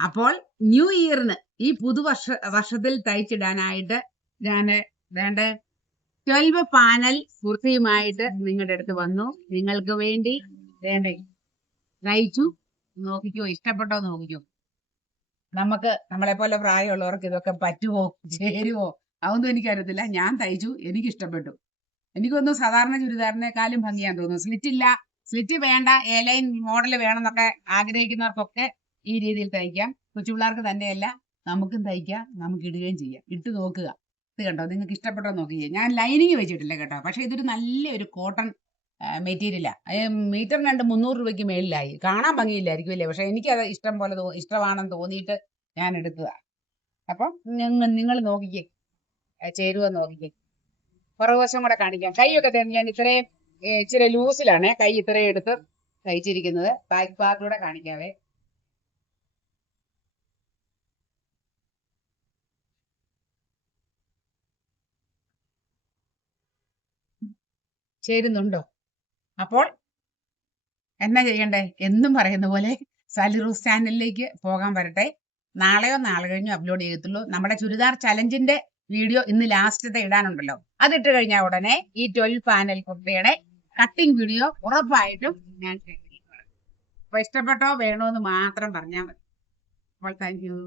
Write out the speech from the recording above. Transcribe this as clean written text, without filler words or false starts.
അപ്പോൾ ന്യൂ ഇയറിന് ഈ വർഷത്തിൽ തയ്ച്ചിടാനായിട്ട് ഞാൻ വേണ്ട 12 പാനൽ കുർത്തിയുമായിട്ട് നിങ്ങളുടെ അടുത്ത് വന്നു. നിങ്ങൾക്ക് വേണ്ടി വേണ്ടേ തയ്ച്ചു നോക്കിക്കോ, ഇഷ്ടപ്പെട്ടോ നോക്കിക്കോ. നമ്മളെ പോലെ പ്രായമുള്ളവർക്ക് ഇതൊക്കെ പറ്റുമോ, ചേരുവോ, അതൊന്നും എനിക്കറിയത്തില്ല. ഞാൻ തയ്ച്ചു, എനിക്ക് ഇഷ്ടപ്പെട്ടു. എനിക്കൊന്നും സാധാരണ ചുരിദാറിനേക്കാളും ഭംഗിയാൻ തോന്നുന്നു. സ്ലിറ്റ് വേണ്ട, എലൈൻ മോഡൽ വേണമെന്നൊക്കെ ആഗ്രഹിക്കുന്നവർക്കൊക്കെ ഈ രീതിയിൽ തയ്ക്കാം. കൊച്ചുപിള്ളേർക്ക് തന്നെയല്ല, നമുക്കും തയ്ക്കാം, നമുക്ക് ഇടുകയും ചെയ്യാം. ഇട്ട് നോക്കുക. ഇത് കണ്ടോ, നിങ്ങൾക്ക് ഇഷ്ടപ്പെട്ടോ നോക്കിയേ. ഞാൻ ലൈനിങ് വെച്ചിട്ടില്ല കേട്ടോ, പക്ഷെ ഇതൊരു നല്ലൊരു കോട്ടൺ മെറ്റീരിയലാ. മീറ്ററിന് 300 രൂപയ്ക്ക് മേളിലായി. കാണാൻ ഭംഗിയില്ലായിരിക്കും അല്ലേ, പക്ഷെ എനിക്കത് ഇഷ്ടമാണെന്ന് തോന്നിയിട്ട് ഞാൻ എടുത്തതാ. അപ്പം നിങ്ങൾ നോക്കിക്കേ, ചേരുവ നോക്കിക്കേ. പുറകുവശം കൂടെ കാണിക്കാം. കൈയൊക്കെ ഞാൻ ഇത്രയും ഇച്ചിരി ലൂസിലാണ് കൈ ഇത്രയും എടുത്ത് തയ്ച്ചിരിക്കുന്നത്. ബാക്ക് പാർട്ടിലൂടെ കാണിക്കാവേ. ചേരുന്നുണ്ടോ? അപ്പോൾ എന്നാ ചെയ്യണ്ടേ? എന്നും പറയുന്ന പോലെ സലിറൂസ് ചാനലിലേക്ക് പോകാൻ വരട്ടെ. നാളെയോ നാളെ കഴിഞ്ഞോ അപ്ലോഡ് ചെയ്യത്തുള്ളൂ. നമ്മുടെ ചുരിദാർ ചലഞ്ചിന്റെ വീഡിയോ ഇന്ന് ലാസ്റ്റത്തെ ഇടാനുണ്ടല്ലോ, അതിട്ട് കഴിഞ്ഞാൽ ഉടനെ ഈ 12 പാനൽ കുർത്തയുടെ കട്ടിംഗ് വീഡിയോ ഉറപ്പായിട്ടും ഞാൻ ചെയ്യുന്നതാണ്. അപ്പൊ ഇഷ്ടപ്പെട്ടോ വേണോന്ന് മാത്രം പറഞ്ഞാൽ മതി. അപ്പോൾ താങ്ക് യു.